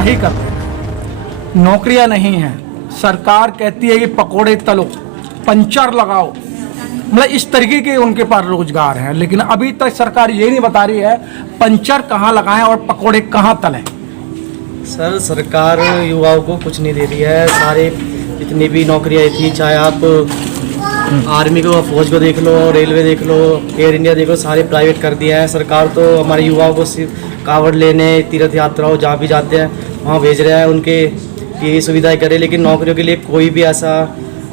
गुमराही करते हैं। नौकरियां नहीं हैं, सरकार कहती है कि पकोड़े तलो, पंचर लगाओ, मतलब इस तरीके के उनके पास रोजगार हैं, लेकिन अभी तक सरकार ये नहीं बता रही है पंचर कहाँ लगाएं और पकोड़े कहाँ तलें। सर सरकार युवाओं को कुछ नहीं दे रही है। सारे जितनी भी नौकरियाँ थी, चाहे आप आर्मी को, फौज को देख लो, रेलवे देख लो, एयर इंडिया देख लो, सारे प्राइवेट कर दिया है। सरकार तो हमारे युवाओं को सिर्फ कावड़ लेने, तीर्थ यात्राओं जहाँ भी जाते हैं वहाँ भेज रहा है, उनके ये सुविधाएं करे, लेकिन नौकरियों के लिए कोई भी ऐसा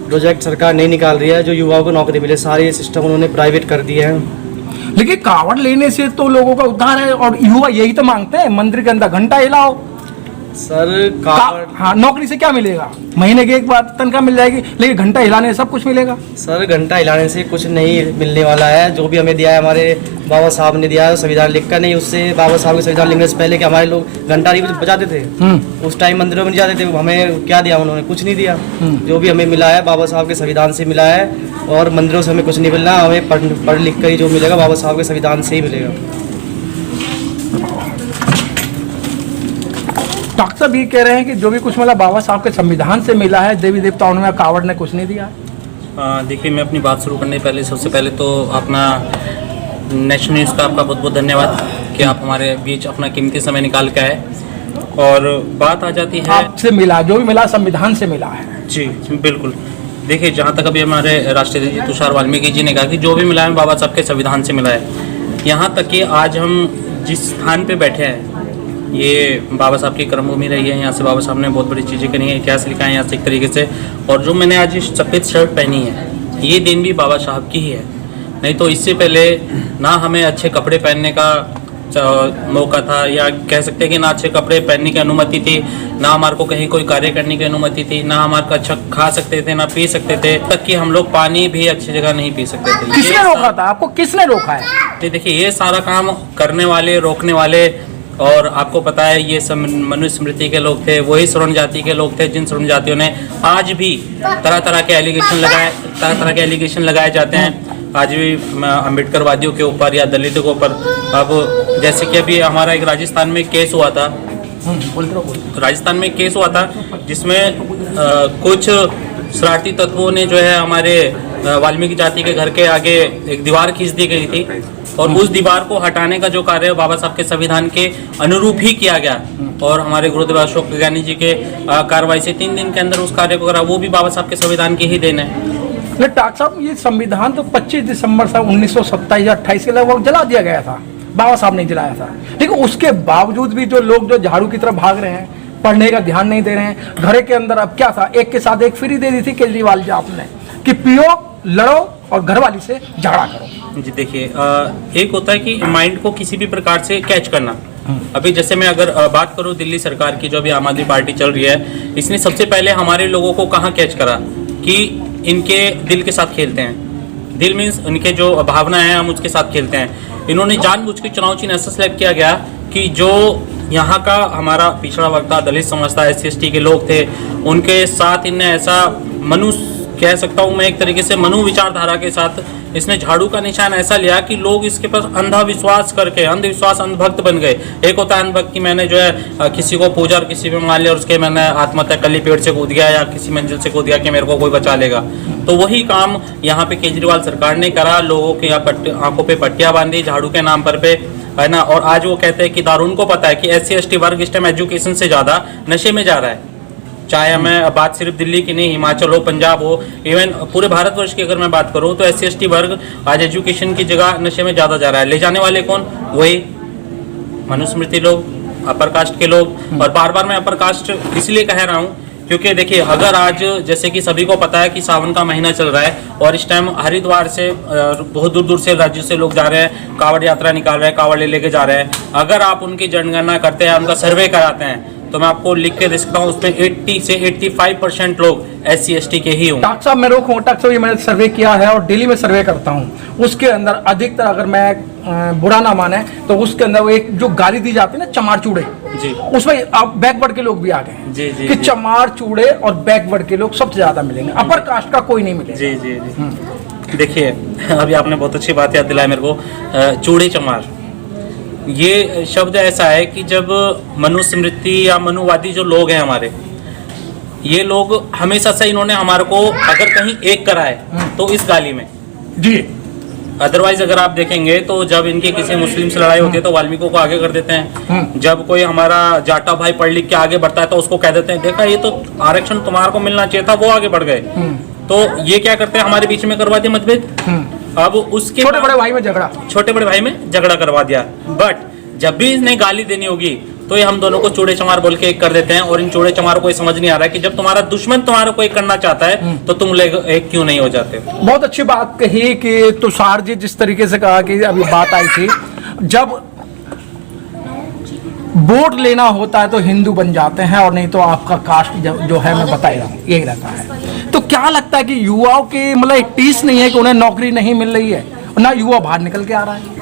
प्रोजेक्ट सरकार नहीं निकाल रही है जो युवाओं को नौकरी मिले। सारे सिस्टम उन्होंने प्राइवेट कर दिए हैं। लेकिन कावड़ लेने से तो लोगों का उद्धार है और युवा यही तो मांगते हैं, मंदिर के अंदर घंटा हिलाओ। सर कावड़ हाँ, नौकरी से क्या मिलेगा? महीने की एक बार तनख्वाह मिल जाएगी, लेकिन घंटा हिलाने से सब कुछ मिलेगा। सर घंटा हिलाने से कुछ नहीं मिलने वाला है। जो भी हमें दिया है हमारे बाबा साहब ने दिया है, संविधान लिखकर नहीं, उससे बाबा साहब के संविधान लिखने से पहले कि हमारे लोग घंटा नहीं बजाते थे, उस टाइम मंदिरों में नहीं जाते थे, हमें क्या दिया उन्होंने? कुछ नहीं दिया। जो भी हमें मिला है बाबा साहब के संविधान से मिला है, और मंदिरों से हमें कुछ नहीं मिलना, हमें पढ़ लिख कर ही जो मिलेगा बाबा साहब के संविधान से ही मिलेगा। डॉक्टर साहब ये कह रहे हैं कि जो भी कुछ मिला बाबा साहब के संविधान से मिला है, देवी देवताओं में कावड़ ने कुछ नहीं दिया। देखिए, मैं अपनी बात शुरू करने पहले सबसे पहले तो अपना नेशनल न्यूज़ का आपका बहुत बहुत धन्यवाद कि आप हमारे बीच अपना कीमती समय निकाल के आए। और बात आ जाती है, आपसे मिला, जो भी मिला संविधान से मिला है। जी बिल्कुल। देखिए, जहाँ तक अभी हमारे राष्ट्रपति जी तुषार वाल्मीकि जी ने कहा कि जो भी मिला है बाबा साहब के संविधान से मिला है, यहाँ तक कि आज हम जिस स्थान पे बैठे हैं ये बाबा साहब की कर्मभूमि रही है। यहाँ से बाबा साहब ने बहुत बड़ी चीज़ें करी हैं, इतिहास लिखा है यहाँ से एक तरीके से। और जो मैंने आज सफ़ेद शर्ट पहनी है, ये दिन भी बाबा साहब की ही है। नहीं तो इससे पहले ना हमें अच्छे कपड़े पहनने का मौका था, या कह सकते हैं कि ना अच्छे कपड़े पहनने की अनुमति थी, ना हमारे को कहीं कोई कार्य करने की अनुमति थी, ना हमारे को अच्छा खा सकते थे, ना पी सकते थे, तक कि हम लोग पानी भी अच्छी जगह नहीं पी सकते थे। किसने रोका था आपको? किसने रोका है? देखिए, ये सारा काम करने वाले, रोकने वाले, और आपको पता है ये सब मनुष्य स्मृति के लोग थे, वही स्वर्ण जाति के लोग थे, जिन स्वर्ण जातियों ने आज भी तरह तरह के एलिगेशन लगाए जाते हैं। आज भी अम्बेडकर वादियों के ऊपर या दलितों के ऊपर। अब जैसे कि अभी हमारा एक राजस्थान में केस हुआ था, जिसमें कुछ शरारती तत्वों ने जो है हमारे वाल्मीकि जाति के घर के आगे एक दीवार खींच दी गई थी, और उस दीवार को हटाने का जो कार्य बाबा साहब के संविधान के अनुरूप ही किया गया। और हमारे गुरुदेव अशोक ज्ञानी जी के कार्रवाई से 3 दिन के अंदर उस कार्य को करा, वो भी बाबा साहब के संविधान की ही देन है। डॉक्टर साहब, ये संविधान तो 25 दिसंबर 1927 या 28 के लगभग जला दिया गया था, बाबा साहब ने जलाया था। लेकिन उसके बावजूद भी जो लोग जो झाड़ू की तरफ भाग रहे हैं, पढ़ने का ध्यान नहीं दे रहे हैं, घर के अंदर अब क्या था, एक के साथ एक फ्री दे दी थी केजरीवाल जी आपने कि पियो, लड़ो और घरवाली से झगड़ा करो। जी देखिए, एक होता है कि माइंड को किसी भी प्रकार से कैच करना। अभी जैसे मैं अगर बात करूं दिल्ली सरकार की, जो अभी आम आदमी पार्टी चल रही है, इसने सबसे पहले हमारे लोगों को कहाँ कैच करा कि इनके दिल के साथ खेलते हैं। दिल मीन्स उनके जो भावना है, हम उसके साथ खेलते हैं। इन्होंने जानबूझ के चुनाव चिन्ह ऐसा सेलेक्ट किया गया कि जो यहाँ का हमारा पिछड़ा वर्ग था, दलित समाज था, SC/ST के लोग थे, उनके साथ इनने ऐसा मनुष्य कह सकता हूँ मैं एक तरीके से मनु विचारधारा के साथ इसने झाड़ू का निशान ऐसा लिया कि लोग इसके पास अंधविश्वास करके अंधभक्त बन गए। एक होता है अंधभक्त कि मैंने जो है किसी को पूजा और किसी पे मान लिया और उसके मैंने आत्महत्या कर ली, पेड़ से कूद गया या किसी मंजिल से कूद गया कि मेरे को कोई बचा लेगा। तो वही काम यहाँ पे केजरीवाल सरकार ने करा, लोगों के आंखों पे पट्टियां बांधी झाड़ू के नाम पर पे, है ना। और आज वो कहते हैं कि दारुण को पता है कि SC/ST वर्ग इस टाइम एजुकेशन से ज्यादा नशे में जा रहा है। चाहे मैं बात सिर्फ दिल्ली की नहीं, हिमाचल हो, पंजाब हो, इवन पूरे भारतवर्ष की अगर मैं बात करूं तो SC/ST वर्ग आज एजुकेशन की जगह नशे में ज़्यादा जा रहा है। ले जाने वाले कौन? वही मनुस्मृति लोग, अपर कास्ट के लोग। और बार बार मैं अपर कास्ट इसलिए कह रहा हूं क्योंकि देखिए, अगर आज जैसे कि सभी को पता है कि सावन का महीना चल रहा है और इस टाइम हरिद्वार से बहुत दूर दूर से राज्यों से लोग जा रहे हैं, कांवड़ यात्रा निकाल रहे हैं, कांवड़ लेके जा रहे हैं। अगर आप उनकी जनगणना करते हैं, उनका सर्वे कराते हैं, तो मैं आपको लिख के दे सकता हूँ उसमें 80 से 85% लोग SC/ST के ही होंगे। डॉक्टर साहब मैं रोकूं, डॉक्टर साहब ये मैंने सर्वे किया है और दिल्ली में सर्वे करता हूँ, उसके अंदर अधिकतर अगर मैं बुरा ना माने तो उसके अंदर वो एक जो गाली दी जाती है ना चमार चूड़े, जी, उसमें अब बैकवर्ड के लोग भी आ गए जी जी कि चमार चूड़े और बैकवर्ड के लोग सबसे ज्यादा मिलेंगे, अपर कास्ट का कोई नहीं मिलेगा। जी जी जी। देखिए, अभी आपने बहुत अच्छी बात याद दिलाई मेरे को, चूड़े चमार। ये शब्द ऐसा है कि जब मनुस्मृति या मनुवादी जो लोग हैं हमारे, ये लोग हमेशा से इन्होंने हमारे को अगर कहीं एक करा है तो इस गाली में जी। अदरवाइज अगर आप देखेंगे तो जब इनकी किसी मुस्लिम से लड़ाई होती है तो वाल्मीकि को आगे कर देते हैं। जब कोई हमारा जाटा भाई पढ़ लिख के आगे बढ़ता है तो उसको कह देते हैं देखा ये तो आरक्षण तुम्हारे को मिलना चाहिए था, वो आगे बढ़ गए। तो ये क्या करते हैं, हमारे बीच में करवा दिया मतभेद। अब उसके छोटे बड़े भाई में झगड़ा, छोटे बड़े भाई में झगड़ा करवा दिया। बट जब भी इसने गाली देनी होगी तो ये हम दोनों को चूड़े चमार बोल के एक कर देते हैं। और इन चूड़े चमार को ये समझ नहीं आ रहा है कि जब तुम्हारा दुश्मन तुम्हारे को एक करना चाहता है तो तुम लोग एक क्यों नहीं हो जाते। बहुत अच्छी बात कही कि तुषार जी जिस तरीके से कहा कि अभी बात आई थी, जब वोट लेना होता है तो हिंदू बन जाते हैं और नहीं तो आपका कास्ट जो है मैं बता ही रहा हूँ यही रहता है। तो क्या लगता है कि युवाओं के मतलब एक टीस नहीं है कि उन्हें नौकरी नहीं मिल रही है, ना युवा बाहर निकल के आ रहा है?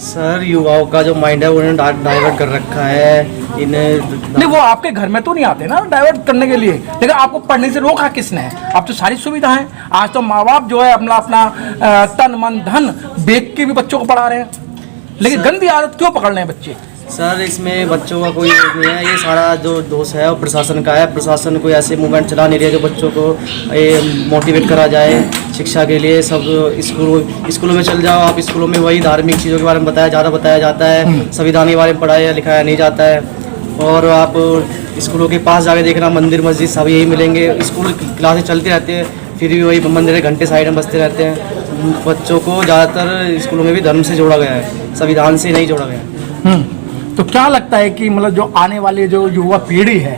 सर युवाओं का जो माइंड है उन्हें डाइवर्ट कर रखा है। इन्हें नहीं, वो आपके घर में तो नहीं आते ना डाइवर्ट करने के लिए, लेकिन आपको पढ़ने से रोका किसने है? आप तो सारी सुविधा है। आज तो माँ बाप जो है अपना अपना तन मन धन बेच के भी बच्चों को पढ़ा रहे हैं, लेकिन गंदी आदत क्यों पकड़ रहे हैं बच्चे? सर इसमें बच्चों का कोई दोष नहीं है, ये सारा जो दोष है वो प्रशासन का है। प्रशासन कोई ऐसे मूवमेंट चला नहीं रही है जो बच्चों को ये मोटिवेट करा जाए शिक्षा के लिए। सब स्कूलों में चल जाओ आप, स्कूलों में वही धार्मिक चीज़ों के बारे में ज़्यादा बताया जाता है, संविधान के बारे में पढ़ाया लिखाया नहीं जाता है। और आप स्कूलों के पास जाके देखना मंदिर मस्जिद सब यही मिलेंगे। स्कूल क्लासेस चलती रहती है फिर भी वही मंदिर घंटे साइड में बसते रहते हैं। बच्चों को ज़्यादातर स्कूलों में भी धर्म से जोड़ा गया है, संविधान से नहीं जोड़ा गया है। तो क्या लगता है कि मतलब जो आने वाली जो युवा पीढ़ी है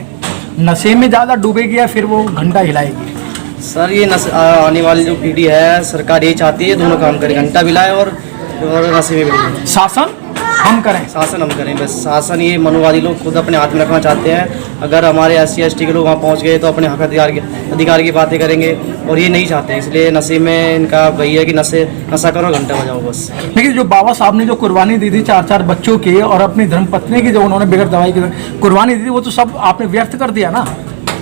नशे में ज़्यादा डूबेगी या फिर वो घंटा हिलाएगी? सर ये आने वाली जो पीढ़ी है सरकार ये चाहती है दोनों काम करे, घंटा भी लाए और नशे में भी डूबे। शासन हम करें, शासन हम करें बस। शासन ये मनुवादी लोग खुद अपने हाथ में रखना चाहते हैं। अगर हमारे SC ST के लोग वहाँ पहुँच गए तो अपने हक अधिकार की बातें करेंगे और ये नहीं चाहते, इसलिए नशे में इनका वही है कि नशा करो घंटा बजाओ बस। लेकिन जो बाबा साहब ने जो कुर्बानी दी थी 4-4 बच्चों की और अपनी धर्मपत्नी की जो उन्होंने बगैर दवाई की कुर्बानी दी थी, वो तो सब आपने व्यर्थ कर दिया ना।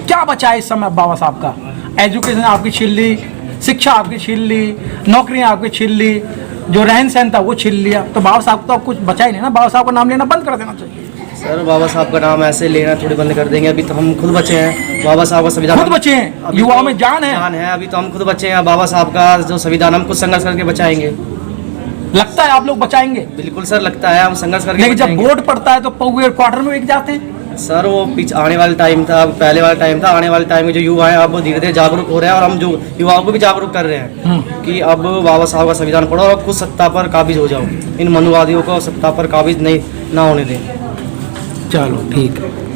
क्या बचा है इस समय बाबा साहब का? एजुकेशन आपकी छीन ली, शिक्षा आपकी छीन ली, नौकरियाँ आपकी छीन ली, जो रहन सहन था वो छीन लिया, तो बाबा साहब तो अब कुछ बचा ही नहीं ना। बाबा साहब का नाम लेना बंद कर देना चाहिए। सर बाबा साहब का नाम ऐसे लेना थोड़ी बंद कर देंगे, अभी तो हम खुद बचे हैं। बाबा साहब का संविधान खुद बचे हैं, युवाओं में जान है, अभी तो हम खुद बचे हैं। बाबा साहब का जो संविधान हम खुद संघर्ष करके बचाएंगे। लगता है आप लोग बचाएंगे? बिल्कुल सर लगता है हम संघर्ष करके लेकिन जब बचाएंगे। वोट पड़ता है तो पौवे क्वार्टर में बिक जाते हैं। सर वो पीछे आने वाला टाइम था, पहले वाला टाइम था। आने वाले टाइम में जो युवा है अब वो धीरे धीरे जागरूक हो रहे हैं और हम जो युवाओं को भी जागरूक कर रहे हैं कि अब बाबा साहब का संविधान पढ़ो और खुद सत्ता पर काबिज हो जाओ। इन मनुवादियों को सत्ता पर काबिज नहीं ना होने दें। चलो ठीक है।